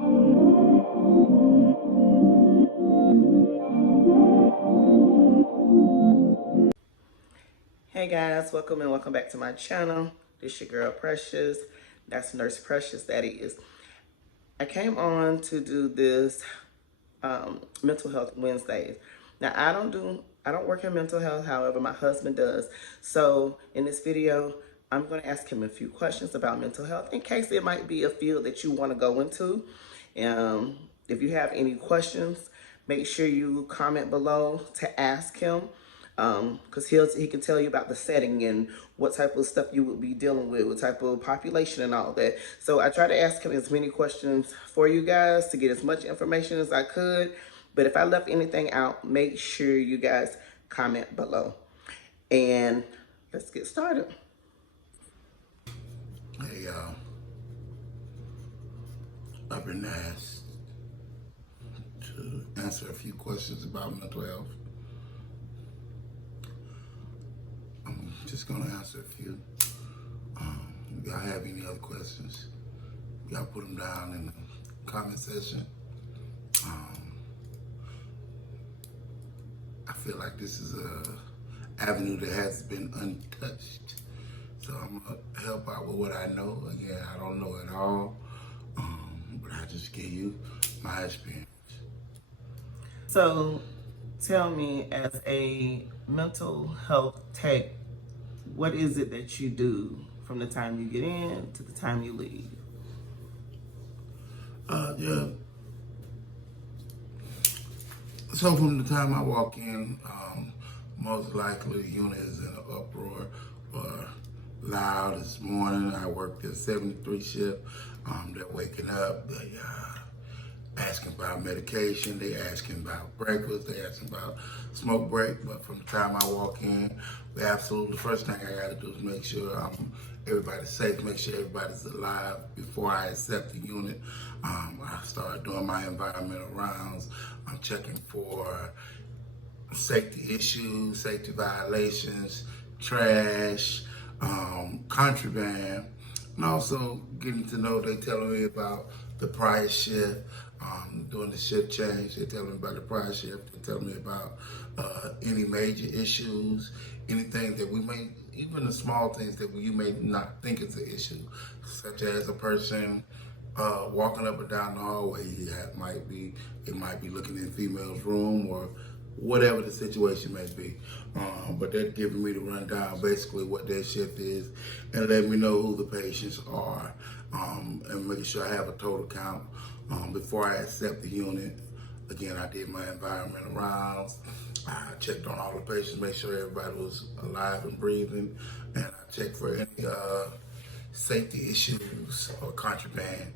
Hey guys, welcome and welcome back to my channel. This your girl Precious. That's Nurse Precious, that is. I came on to do this mental health Wednesdays. Now I don't work in mental health, however my husband does. So in this video, I'm going to ask him a few questions about mental health in case it might be a field that you want to go into. If you have any questions, make sure you comment below to ask him, because he can tell you about the setting and what type of stuff you would be dealing with, what type of population and all that. So I try to ask him as many questions for you guys to get as much information as I could. But if I left anything out, make sure you guys comment below. And let's get started. Hey, I've been asked to answer a few questions about mental health. I'm just going to answer a few. If y'all have any other questions, y'all put them down in the comment section. I feel like this is a avenue that has been untouched. So I'm going to help out with what I know. Again, I don't know it all, but I just give you my experience. So tell me, as a mental health tech, what is it that you do from the time you get in to the time you leave? Yeah. So from the time I walk in, most likely the unit is in an uproar or loud. This morning I worked at 73 shift. They're waking up. They asking about medication. They asking about breakfast. They asking about smoke break. But from the time I walk in, the first thing I got to do is make sure everybody's safe, make sure everybody's alive before I accept the unit. I start doing my environmental rounds. I'm checking for safety issues, safety violations, trash, contraband, and also getting to know, they telling me about the prior shift, doing the shift change. They telling me about the prior shift. They telling me about any major issues, anything that we may, even the small things that you may not think is an issue, such as a person walking up and down the hallway. It might be looking in female's room or whatever the situation may be. But they're giving me the rundown, basically what their shift is, and letting me know who the patients are, and making sure I have a total count before I accept the unit. Again, I did my environmental rounds. I checked on all the patients, make sure everybody was alive and breathing, and I checked for any safety issues or contraband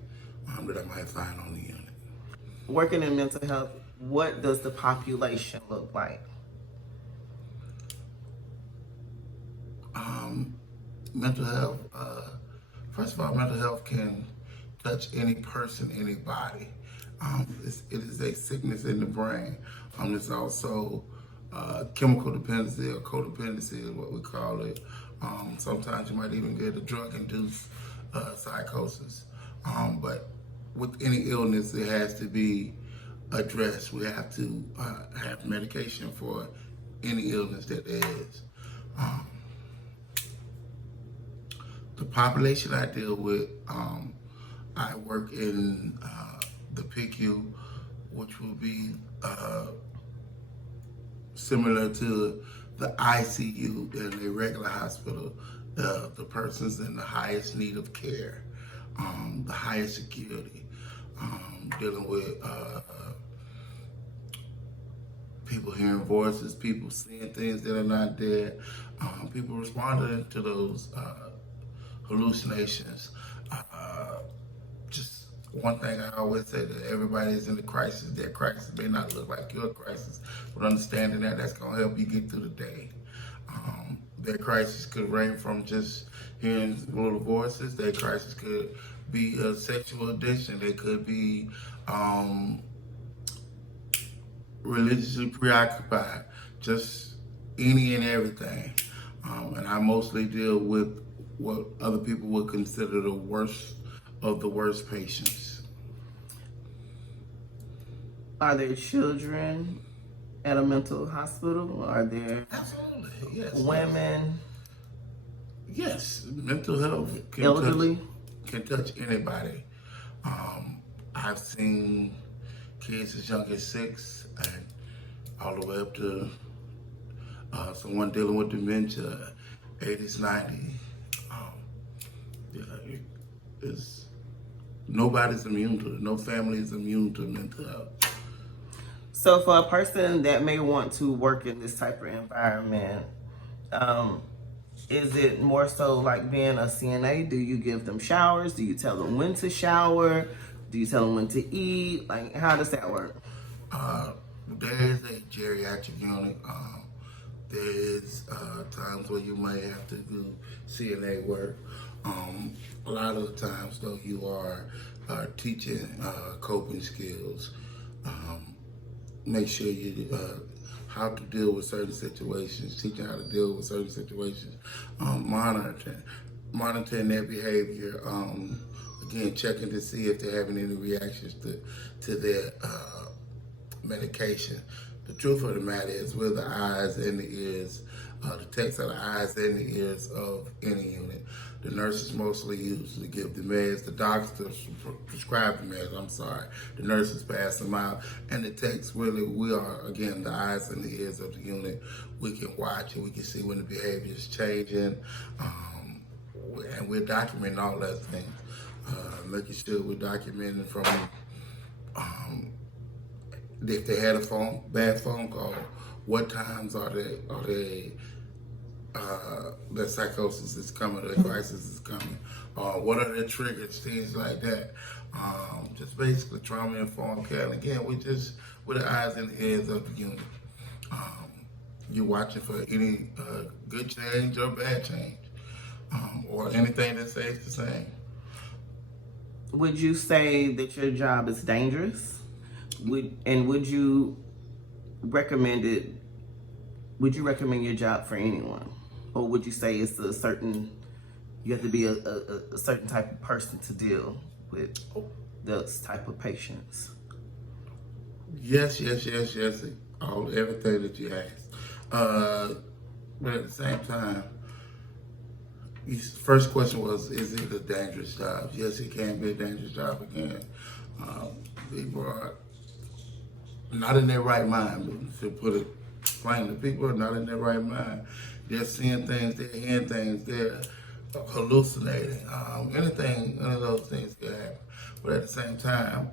that I might find on the unit. Working in mental health, what does the population look like? Mental health, first of all, mental health can touch any person, anybody. It is a sickness in the brain. It's also chemical dependency or codependency is what we call it. Sometimes you might even get a drug-induced psychosis. But with any illness, it has to be addressed. We have to have medication for any illness that there is. The population I deal with, I work in the PICU, which will be similar to the ICU in a regular hospital. The person's in the highest need of care, the highest security, dealing with people hearing voices, people seeing things that are not there, people responding to those hallucinations. Just one thing I always say, that everybody is in a crisis. Their crisis may not look like your crisis, but understanding that, that's going to help you get through the day. Their crisis could range from just hearing little voices. Their crisis could be a sexual addiction. They could be religiously preoccupied, just any and everything. And I mostly deal with what other people would consider the worst of the worst patients. Are there children at a mental hospital? Are there Absolutely, yes. women? Yes, mental health Elderly? Can touch anybody. I've seen kids as young as 6 and all the way up to someone dealing with dementia, 80s, 90s. Um, yeah, it's nobody's immune to it. No family is immune to mental health. So for a person that may want to work in this type of environment, is it more so like being a CNA? Do you give them showers? Do you tell them when to shower? Do you tell them when to eat? Like, how does that work? There is a geriatric unit. There is times where you might have to do CNA work. A lot of the times, though, you are teaching coping skills. Make sure you how to deal with certain situations, teaching how to deal with certain situations, monitoring their behavior. Again, checking to see if they're having any reactions to their medication. The truth of the matter is, we're the eyes and the ears. The techs are the eyes and the ears of any unit. The nurses mostly use to give the meds. The doctors prescribe the meds. I'm sorry. The nurses pass them out, and the techs really, we are again the eyes and the ears of the unit. We can watch and we can see when the behavior is changing, and we're documenting all those things. Making sure we're documenting from if they had a bad phone call, what times are they the psychosis is coming, the crisis is coming, what are the triggers, things like that. Just basically trauma informed care. And again, we're the eyes and the ears of the unit. You're watching for any good change or bad change, or anything that stays the same. Would you say that your job is dangerous? Would you recommend it? Would you recommend your job for anyone, or would you say it's you have to be a certain type of person to deal with those type of patients? Yes. Everything that you asked. But at the same time, your first question was, is it a dangerous job? Yes, it can be a dangerous job again. People are not in their right mind, to put it plainly. People are not in their right mind. They're seeing things, they're hearing things, they're hallucinating. Anything, none of those things can happen. But at the same time,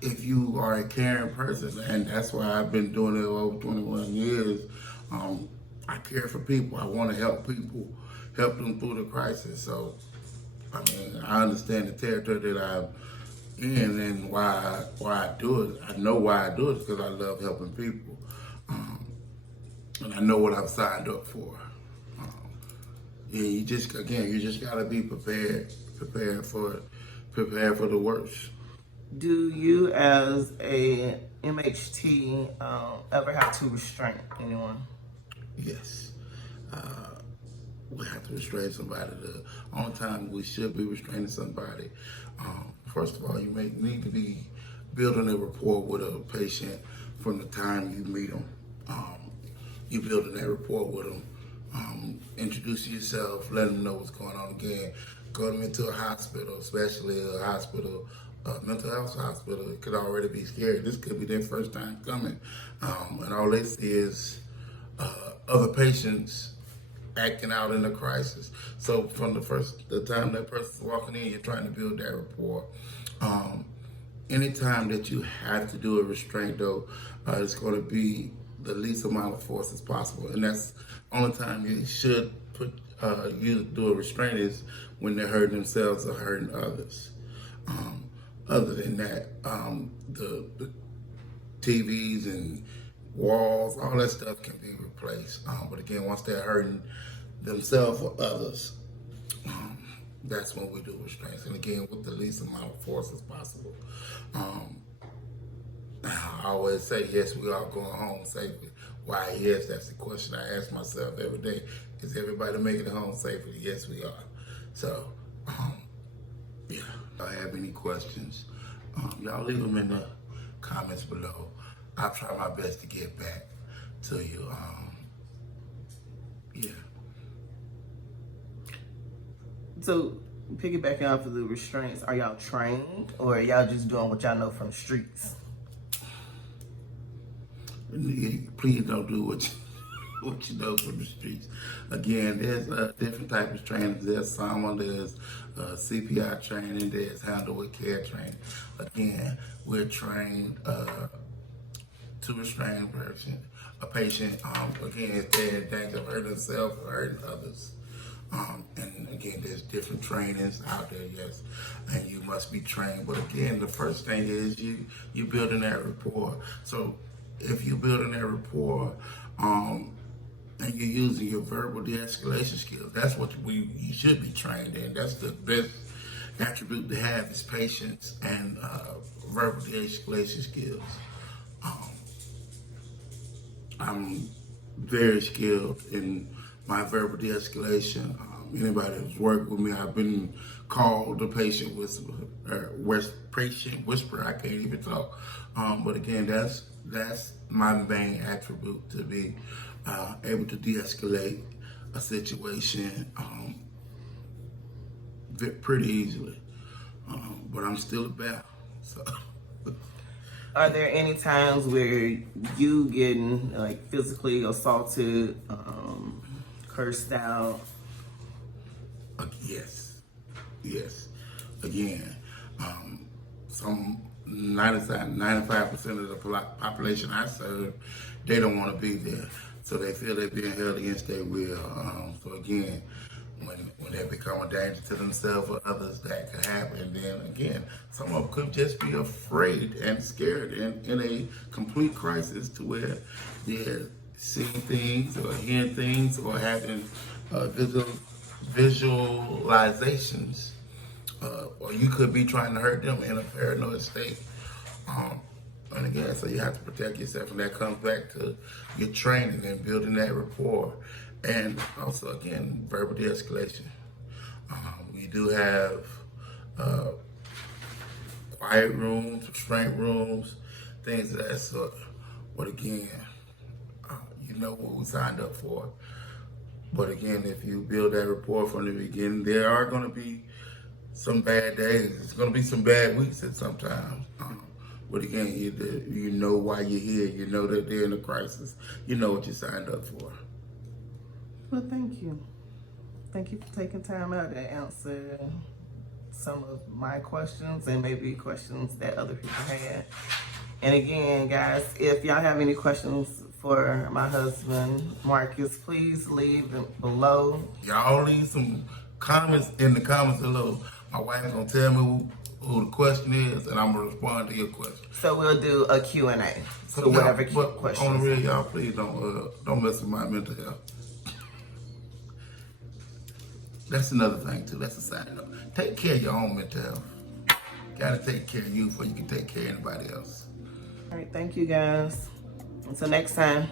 if you are a caring person, and that's why I've been doing it over 21 years, I care for people. I want to help people, help them through the crisis. So, I mean, I understand the territory that I'm in and why I do it. I know why I do it because I love helping people, and I know what I've signed up for. Yeah, you just gotta be prepared for the worst. Do you, as a MHT, ever have to restrain anyone? Yes. We have to restrain somebody. The only time we should be restraining somebody, first of all, you may need to be building a rapport with a patient from the time you meet them. You building that rapport with them, introducing yourself, letting them know what's going on. Again, go them into a hospital, especially a hospital, mental health hospital. It could already be scary. This could be their first time coming, and all they see is other patients acting out in a crisis. So from the time that person's walking in, you're trying to build that rapport. Anytime that you have to do a restraint, though, it's going to be the least amount of force as possible, and that's the only time you should do a restraint is when they're hurting themselves or hurting others. Other than that, the TVs and walls, all that stuff can be replaced. But again, once they're hurting themselves or others, that's when we do restraints. And again, with the least amount of force as possible. I always say, yes, we are going home safely. Why, yes, that's the question I ask myself every day. Is everybody making it home safely? Yes, we are. So, yeah. If I have any questions, Y'all leave them in the comments below. I'll try my best to get back to you. Yeah. So, piggybacking off of the restraints, are y'all trained or are y'all just doing what y'all know from the streets? Please don't do what you know from the streets. Again, there's different types of training. There's there's CPI training, there's handle with care training. Again, we're trained to restrain a patient. Again, if they're in danger of hurting themselves or hurting others. And again, there's different trainings out there, yes, and you must be trained. But again, the first thing is you building that rapport. So if you're building that rapport, and you're using your verbal de-escalation skills, that's what you should be trained in. That's the best attribute to have is patience and verbal de-escalation skills. I'm very skilled in my verbal de-escalation. Anybody that's worked with me, I've been called the patient whisperer. I can't even talk. But again, that's my main attribute, to be able to de-escalate a situation pretty easily. But I'm still a battle. So. Are there any times where you getting like physically assaulted, cursed out? Yes. Again, some 95% of the population I serve, they don't want to be there, so they feel they're being held against their will. So again, when they become a danger to themselves or others, that could happen. And then again, some of them could just be afraid and scared in a complete crisis to where they're seeing things or hearing things or having visualizations, or you could be trying to hurt them in a paranoid state. And again, so you have to protect yourself, and that comes back to your training and building that rapport. And also, again, verbal de-escalation. We do have quiet rooms, restraint rooms, things of that sort. But again, you know what we signed up for. But again, if you build that rapport from the beginning, there are going to be some bad days. It's going to be some bad weeks at sometimes. But again, you know why you're here. You know that they're in a crisis. You know what you signed up for. Well, thank you. Thank you for taking time out to answer some of my questions and maybe questions that other people had. And again, guys, if y'all have any questions for my husband, Marcus, please leave them below. Y'all leave some comments in the comments below. My wife's going to tell me who the question is, and I'm going to respond to your question. So we'll do a Q&A. So whatever questions. On the real, y'all, please don't mess with my mental health. That's another thing, too. That's a side note. Take care of your own mental health. Gotta take care of you before you can take care of anybody else. All right, thank you, guys. Until next time.